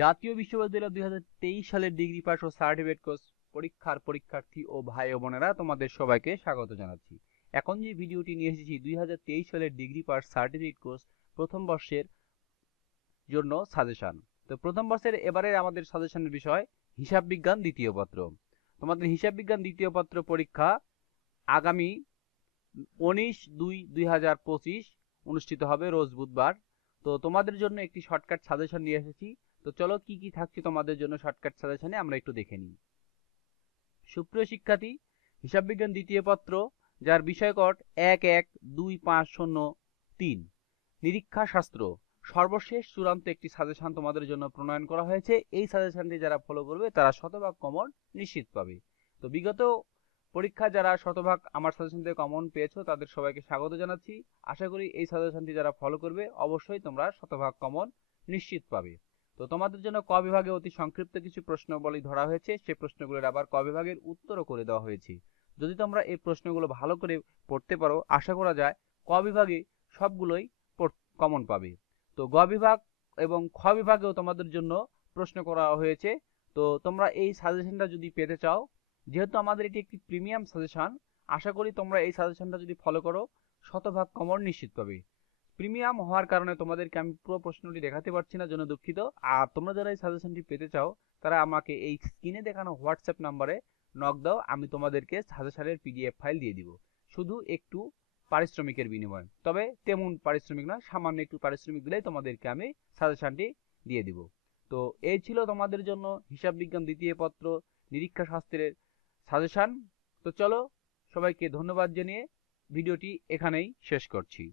জাতীয় বিশ্ববিদ্যালয় 2023 সালের ডিগ্রি পাস ও সার্টিফিকেট কোর্স পরীক্ষার পরীক্ষার্থী ও ভাই ও বোনেরা তোমাদের সবাইকে স্বাগত জানাচ্ছি। এখন যে ভিডিওটি নিয়ে এসেছি 2023 সালের ডিগ্রি পাস সার্টিফিকেট কোর্স প্রথম বর্ষের জন্য সাজেশন। তো প্রথম বর্ষের এবারে আমাদের সাজেশনের বিষয় হিসাব বিজ্ঞান দ্বিতীয় পত্র। তোমাদের হিসাব বিজ্ঞান দ্বিতীয় পত্র পরীক্ষা আগামী 19/2/2025 অনুষ্ঠিত হবে রোজ বুধবার। তো তোমাদের জন্য একটি শর্টকাট সাজেশন নিয়ে এসেছি। তো চলো কি কি থাকছে তোমাদের জন্য শর্টকাট সাজেশনে আমরা একটু দেখে নিই। সুপ্রিয় শিক্ষার্থী, হিসাব বিজ্ঞান দ্বিতীয় পত্র যার বিষয় কোড 112503 নিরীক্ষা শাস্ত্র সর্বশেষ চূড়ান্ত একটি সাজেশন তোমাদের জন্য প্রণয়ন করা হয়েছে। এই সাজেশনটি যারা ফলো করবে তারা শতভাগ কমন নিশ্চিত পাবে। তো বিগত পরীক্ষা যারা শতভাগ আমার সাজেশন থেকে কমন পেয়েছো তাদের সবাইকে স্বাগত জানাচ্ছি। আশা করি এই সাজেশনটি যারা ফলো করবে অবশ্যই তোমরা শতভাগ কমন নিশ্চিত পাবে। তো তোমাদের জন্য ক বিভাগে অতি সংক্ষিপ্ত কিছু প্রশ্নাবলী ধরা হয়েছে, সেই প্রশ্নগুলোর আবার ক বিভাগের উত্তরও করে দেওয়া হয়েছে। যদি তোমরা এই প্রশ্নগুলো ভালো করে পড়তে পারো আশা করা যায় ক বিভাগে সবগুলোই কমন পাবে। তো গ বিভাগ এবং খ বিভাগেও তোমাদের জন্য প্রশ্ন করা হয়েছে। তো তোমরা এই সাজেশনটা যদি পেতে চাও, যেহেতু আমাদের এটি একটি প্রিমিয়াম সাজেশন, আশা করি তোমরা এই সাজেশনটা যদি ফলো করো শতভাগ কমন নিশ্চিত পাবে। প্রিমিয়াম হওয়ার কারণে তোমাদেরকে আমি পুরো প্রশ্নটি দেখাতে পারছি না, জন্য দুঃখিত। আর তোমরা যারা এই সাজেশনটি পেতে চাও তারা আমাকে এই স্ক্রিনে দেখানো হোয়াটসঅ্যাপ নাম্বারে নক দাও, আমি তোমাদেরকে সাজেশনের পিডিএফ ফাইল দিয়ে দিব, শুধু একটু পারিশ্রমিকের বিনিময়ে। তবে তেমন পারিশ্রমিক না, সামান্য একটু পারিশ্রমিক দিলেই তোমাদেরকে আমি সাজেশনটি দিয়ে দিব। তো এই ছিল তোমাদের জন্য হিসাব বিজ্ঞান দ্বিতীয় পত্র নিরীক্ষা শাস্ত্রের সাজেশন। তো চলো, সবাইকে ধন্যবাদ জানিয়ে ভিডিওটি এখানেই শেষ করছি।